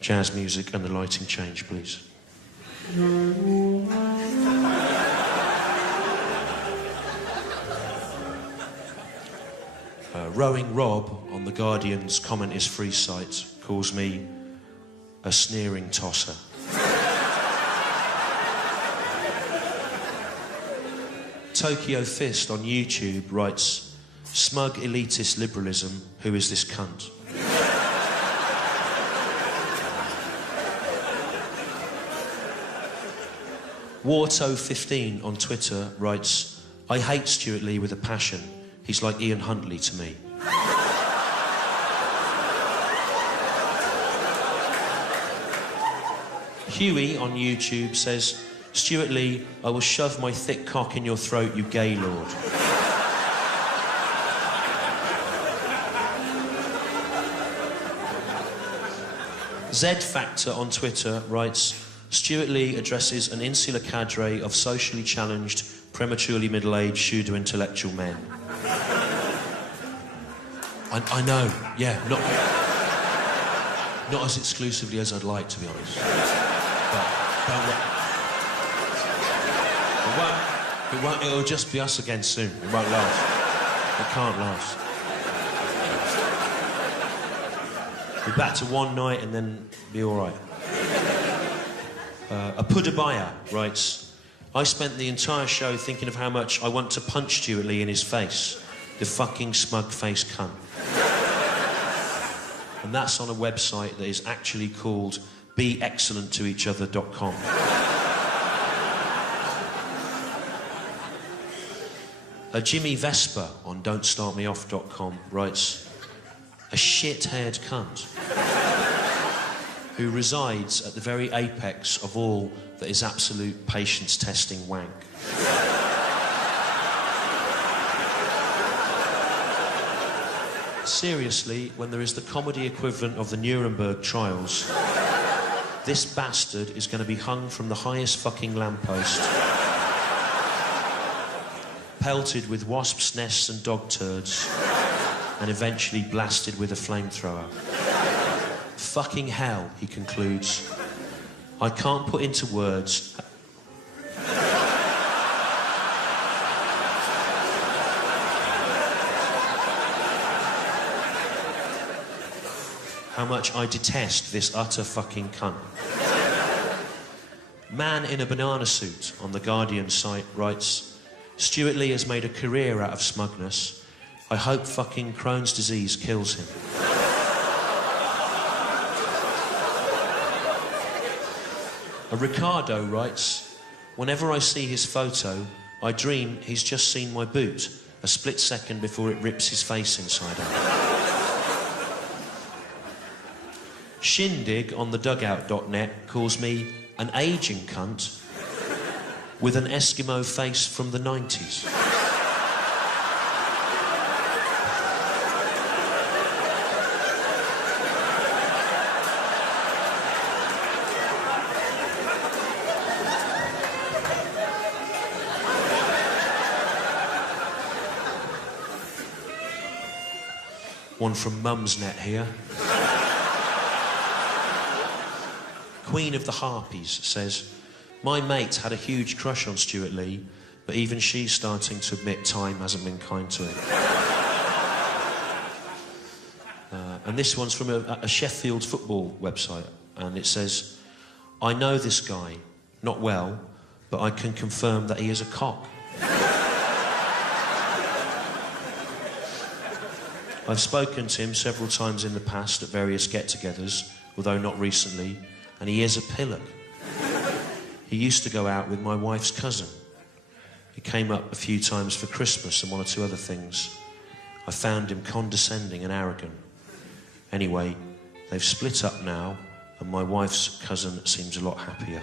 Jazz music and the lighting change, please. Rowing Rob on The Guardian's Comment is Free site calls me a sneering tosser. Tokyo Fist on YouTube writes, smug elitist liberalism, who is this cunt? Warto15 on Twitter writes, I hate Stewart Lee with a passion. He's like Ian Huntley to me. Huey on YouTube says, Stewart Lee, I will shove my thick cock in your throat, you gay lord. Z Factor on Twitter writes, Stewart Lee addresses an insular cadre of socially challenged, prematurely middle-aged, pseudo-intellectual men. I know, yeah, not as exclusively as I'd like, to be honest. But it'll just be us again soon. It won't last. It can't last. We're back to one night and then be all right. Apudabaya writes, I spent the entire show thinking of how much I want to punch Stewart Lee in his face. The fucking smug-faced cunt. And that's on a website that is actually called beexcellenttoeachother.com. Jimmy Vesper on don'tstartmeoff.com writes, a shit-haired cunt who resides at the very apex of all that is absolute patience-testing wank. Seriously, when there is the comedy equivalent of the Nuremberg trials, this bastard is going to be hung from the highest fucking lamppost, pelted with wasps' nests and dog turds, and eventually blasted with a flamethrower. Fucking hell, he concludes. I can't put into words how much I detest this utter fucking cunt. Man in a banana suit on the Guardian site writes, Stewart Lee has made a career out of smugness. I hope fucking Crohn's disease kills him. Ricardo writes, whenever I see his photo, I dream he's just seen my boot a split second before it rips his face inside out. Shindig on the dugout.net calls me an ageing cunt with an Eskimo face from the 90s. One from Mumsnet here. Queen of the Harpies says, my mate had a huge crush on Stewart Lee, but even she's starting to admit time hasn't been kind to him. And this one's from a Sheffield football website, and it says, I know this guy, not well, but I can confirm that he is a cock. I've spoken to him several times in the past at various get-togethers, although not recently, and he is a pillock. He used to go out with my wife's cousin. He came up a few times for Christmas and one or two other things. I found him condescending and arrogant. Anyway, they've split up now, and my wife's cousin seems a lot happier.